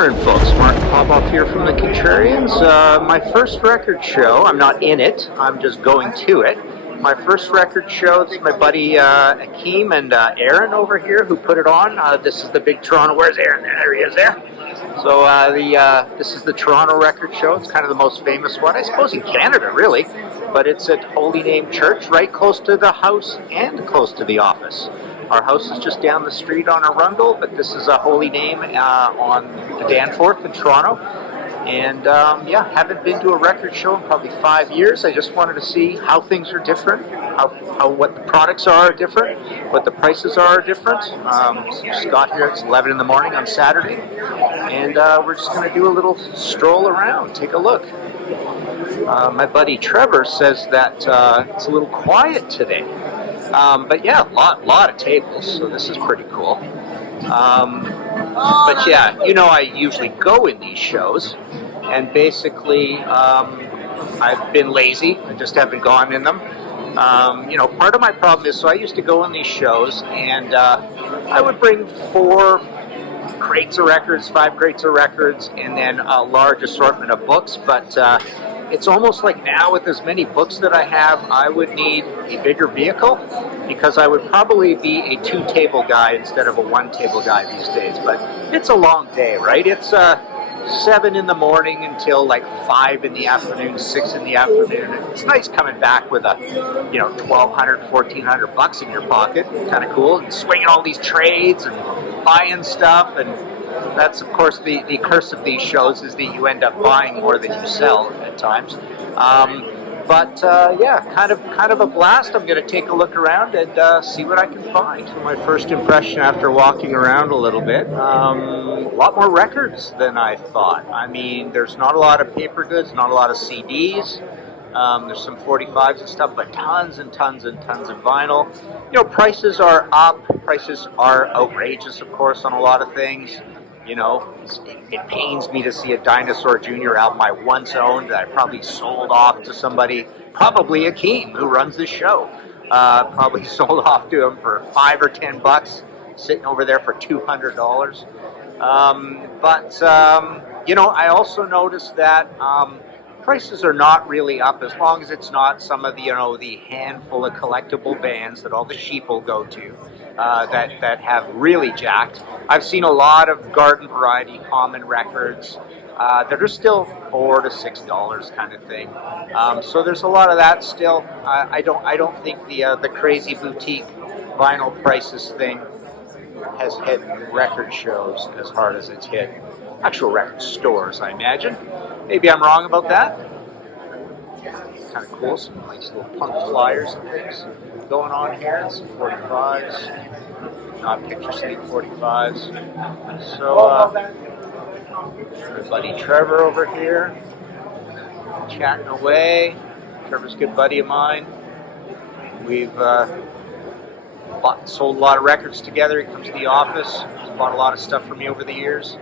morning, folks. Mark Popoff here from the Contrarians. My first record show, I'm not in it, I'm just going to it. My first record show, it's my buddy Akeem and Aaron over here who put it on. This is the big Toronto, where's Aaron? There he is there. So this is the Toronto record show. It's kind of the most famous one, I suppose, in Canada, really. But it's at Holy Name Church, right close to the house and close to the office. Our house is just down the street on Arundel, but this is a Holy Name on the Danforth in Toronto. And haven't been to a record show in probably 5 years. I just wanted to see how things are different, what the products are different, what the prices are different. Just got here, it's 11 in the morning on Saturday, and we're just going to do a little stroll around, take a look. My buddy Trevor says that it's a little quiet today. But yeah, a lot of tables, so this is pretty cool. But yeah, I usually go in these shows, and basically I've been lazy. I just haven't gone in them. Part of my problem is, so I used to go in these shows, and I would bring 4 crates of records, 5 crates of records, and then a large assortment of books, but it's almost like now with as many books that I have, I would need a bigger vehicle because I would probably be a 2-table guy instead of a 1-table guy these days. But it's a long day, right? It's 7 in the morning until like 5 in the afternoon, 6 in the afternoon. It's nice coming back with a, $1,200, $1,400 in your pocket. Kind of cool. And swinging all these trades and buying stuff, and that's, of course, the curse of these shows is that you end up buying more than you sell at times. Kind of a blast. I'm going to take a look around and see what I can find. So my first impression after walking around a little bit, a lot more records than I thought. I mean, there's not a lot of paper goods, not a lot of CDs. There's some 45s and stuff, but tons and tons and tons of vinyl. Prices are up. Prices are outrageous, of course, on a lot of things. It pains me to see a Dinosaur Jr. album I once owned that I probably sold off to somebody, probably Akeem, who runs the show. Probably sold off to him for $5 or $10, sitting over there for $200. I also noticed that prices are not really up, as long as it's not some of the handful of collectible bands that all the sheep will go to that have really jacked. I've seen a lot of garden variety common records that are still $4 to $6 kind of thing. So there's a lot of that still. I don't think the crazy boutique vinyl prices thing has hit record shows as hard as it's hit actual record stores, I imagine. Maybe I'm wrong about that. Kind of cool, some nice little punk flyers and things going on here. Some 45s, not picture sleeve 45s. So, my buddy Trevor over here, chatting away. Trevor's a good buddy of mine. We've sold a lot of records together. He comes to the office. He's bought a lot of stuff from me over the years.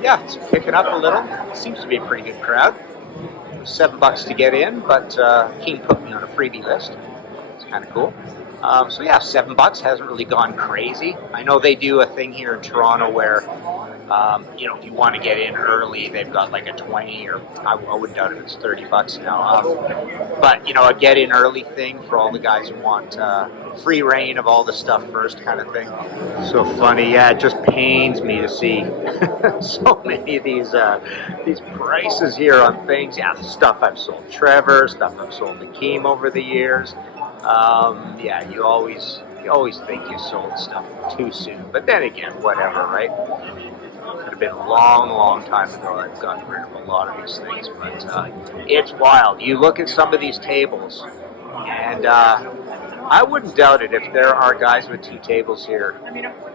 It's picking up a little. Seems to be a pretty good crowd. $7 to get in, but King put me on a freebie list. It's kind of cool. $7 hasn't really gone crazy. I know they do a thing here in Toronto where, if you want to get in early, they've got like a 20 or I wouldn't doubt if it's $30 now. But a get in early thing for all the guys who want free reign of all the stuff first kind of thing. So funny, yeah. It just pains me to see so many of these prices here on things. Yeah, the stuff I've sold Trevor, stuff I've sold Akeem over the years. You always think you sold stuff too soon, but then again, whatever, right? Could have been a long, long time ago I've gotten rid of a lot of these things, but it's wild. You look at some of these tables, and I wouldn't doubt it if there are guys with 2 tables here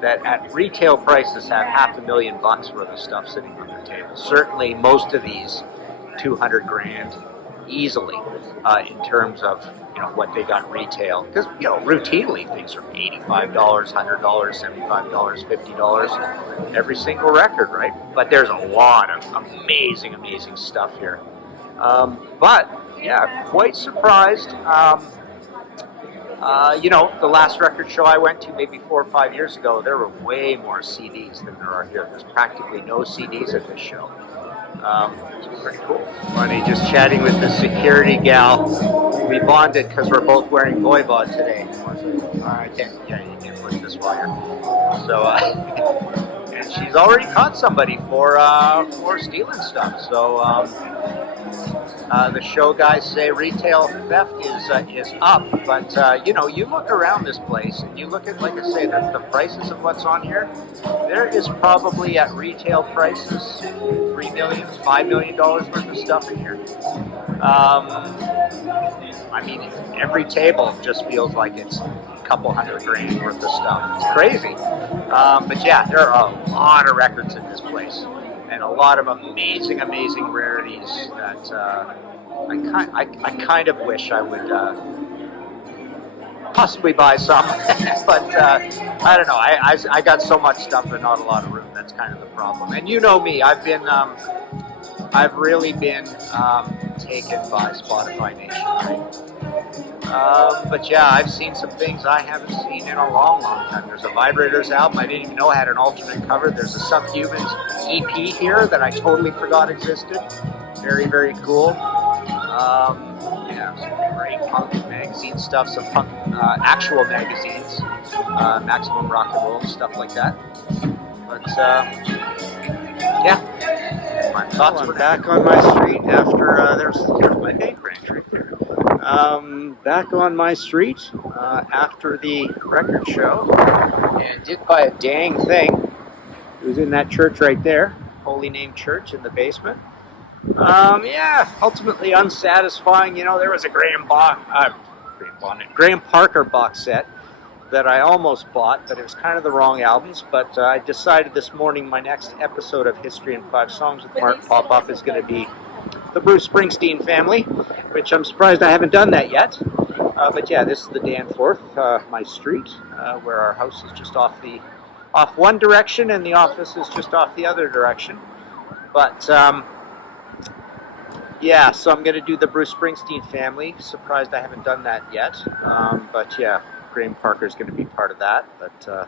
that at retail prices have $500,000 worth of stuff sitting on their table. Certainly most of these $200,000 easily in terms of what they got retail, because routinely things are $85, $100, $75, $50 every single record, right? But there's a lot of amazing stuff here. Quite surprised. You know, the last record show I went to maybe 4 or 5 years ago, there were way more CDs than there are here. There's practically no CDs at this show. It's pretty cool. Funny, just chatting with the security gal. We bonded because we're both wearing Voivod today. I can't, yeah, you can't put this wire. So, and she's already caught somebody for stealing stuff. So, the show guys say retail theft is up, but you know, you look around this place and you look at, like I say, the prices of what's on here. There is probably at retail prices $3 million, $5 million worth of stuff in here. I mean, every table just feels like it's a couple $100,000 worth of stuff. It's crazy. But yeah, there are a lot of records in this place, and a lot of amazing, amazing rarities that I kind of wish I would possibly buy some, but I don't know. I got so much stuff and not a lot of room. That's kind of the problem. And you know me, I've really been taken by Spotify Nation, right? But yeah, I've seen some things I haven't seen in a long, long time. There's a Vibrators album I didn't even know had an alternate cover. There's a Subhumans EP here that I totally forgot existed. Very, very cool. Yeah, some great punk magazine stuff, some punk actual magazines, Maximum Rock and Roll, stuff like that. But yeah, my thoughts were back on my street after here's my bank branch right there. Back on my street after the record show, and did buy a dang thing. It was in that church right there, Holy Name Church in the basement. Yeah, ultimately unsatisfying. You know, there was a Graham Parker box set that I almost bought, but it was kind of the wrong albums. But I decided this morning my next episode of History in 5 Songs with Mark Popoff is going to be the Bruce Springsteen family, which I'm surprised I haven't done that yet. But yeah, this is the Danforth, my street, where our house is just off one direction and the office is just off the other direction. But yeah, so I'm going to do the Bruce Springsteen family. Surprised I haven't done that yet. But yeah, Graham Parker is going to be part of that. But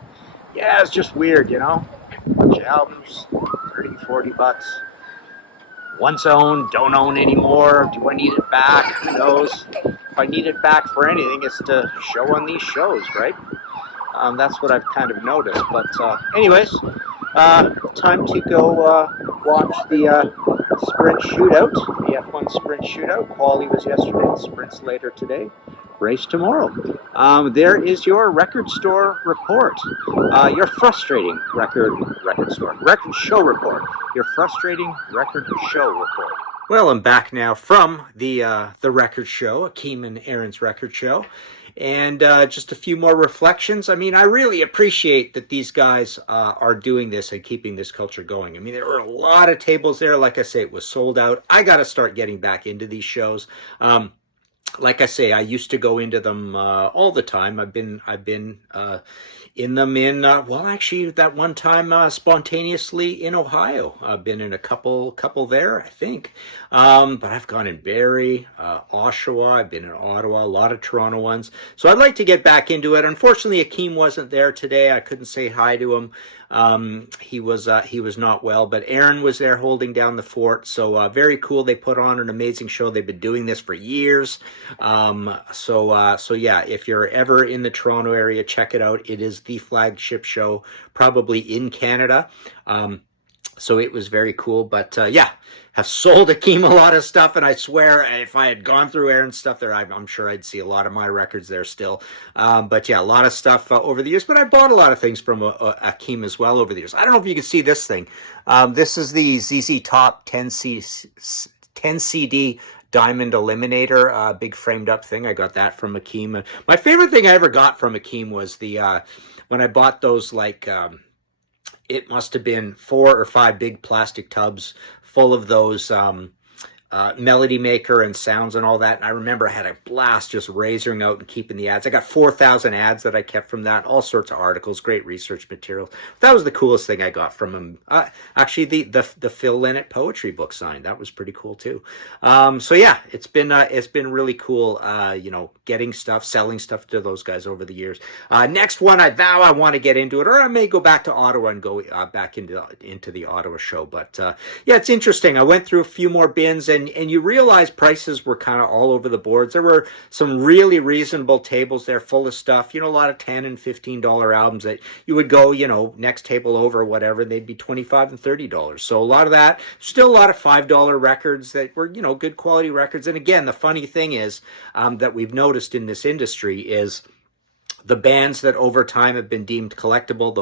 yeah, it's just weird, you know. Bunch of albums, $30, $40. Once owned, don't own anymore. Do I need it back? Who knows? If I need it back for anything, it's to show on these shows, right? That's what I've kind of noticed. But anyways, time to go watch the sprint shootout, the F1 sprint shootout. Quali was yesterday, sprint's later today, race tomorrow. There is your record store report, your frustrating record show report, your frustrating record show report. Well, I'm back now from the record show, Akeem and Aaron's record show. And just a few more reflections. I mean, I really appreciate that these guys are doing this and keeping this culture going. I mean, there were a lot of tables there. Like I say, it was sold out. I got to start getting back into these shows. Like I say, I used to go into them all the time. I've been in them well, actually, that one time spontaneously in Ohio. I've been in a couple there, I think. But I've gone in Barrie, Oshawa. I've been in Ottawa, a lot of Toronto ones. So I'd like to get back into it. Unfortunately, Akeem wasn't there today. I couldn't say hi to him. He was not well, but Aaron was there holding down the fort. So very cool. They put on an amazing show. They've been doing this for years. So yeah, if you're ever in the Toronto area, check it out. It is the flagship show, probably in Canada. So it was very cool. But yeah, have sold Akeem a lot of stuff, and I swear if I had gone through Aaron's stuff there, I'm sure I'd see a lot of my records there still. But yeah, a lot of stuff over the years. But I bought a lot of things from Akeem as well over the years. I don't know if you can see this thing. This is the ZZ Top 10 CD Diamond Eliminator, big framed up thing. I got that from Akeem. My favorite thing I ever got from Akeem was when I bought those, like, it must have been 4 or 5 big plastic tubs full of those melody maker and sounds and all that. And I remember I had a blast just razoring out and keeping the ads. I got 4,000 ads that I kept from that, all sorts of articles, great research materials. That was the coolest thing I got from him. Actually, the Phil Lynott poetry book signed. That was pretty cool too. So yeah, it's been really cool, getting stuff, selling stuff to those guys over the years. Next one, I vow I want to get into it, or I may go back to Ottawa and go back into the Ottawa show. But yeah, it's interesting. I went through a few more bins, and you realize prices were kind of all over the boards. There were some really reasonable tables there full of stuff, a lot of $10 and $15 albums that you would go, next table over or whatever, they'd be $25 and $30. So a lot of that, still a lot of $5 records that were, good quality records. And again, the funny thing is that we've noticed in this industry is the bands that over time have been deemed collectible,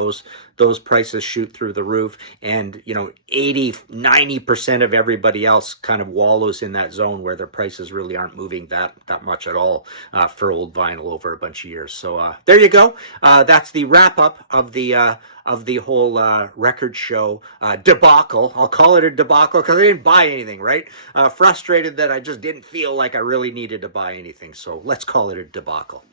those prices shoot through the roof, and 80-90% of everybody else kind of wallows in that zone where their prices really aren't moving that much at all for old vinyl over a bunch of years. So there you go. That's the wrap up of the whole record show debacle. I'll call it a debacle because I didn't buy anything, right? Frustrated that I just didn't feel like I really needed to buy anything. So let's call it a debacle.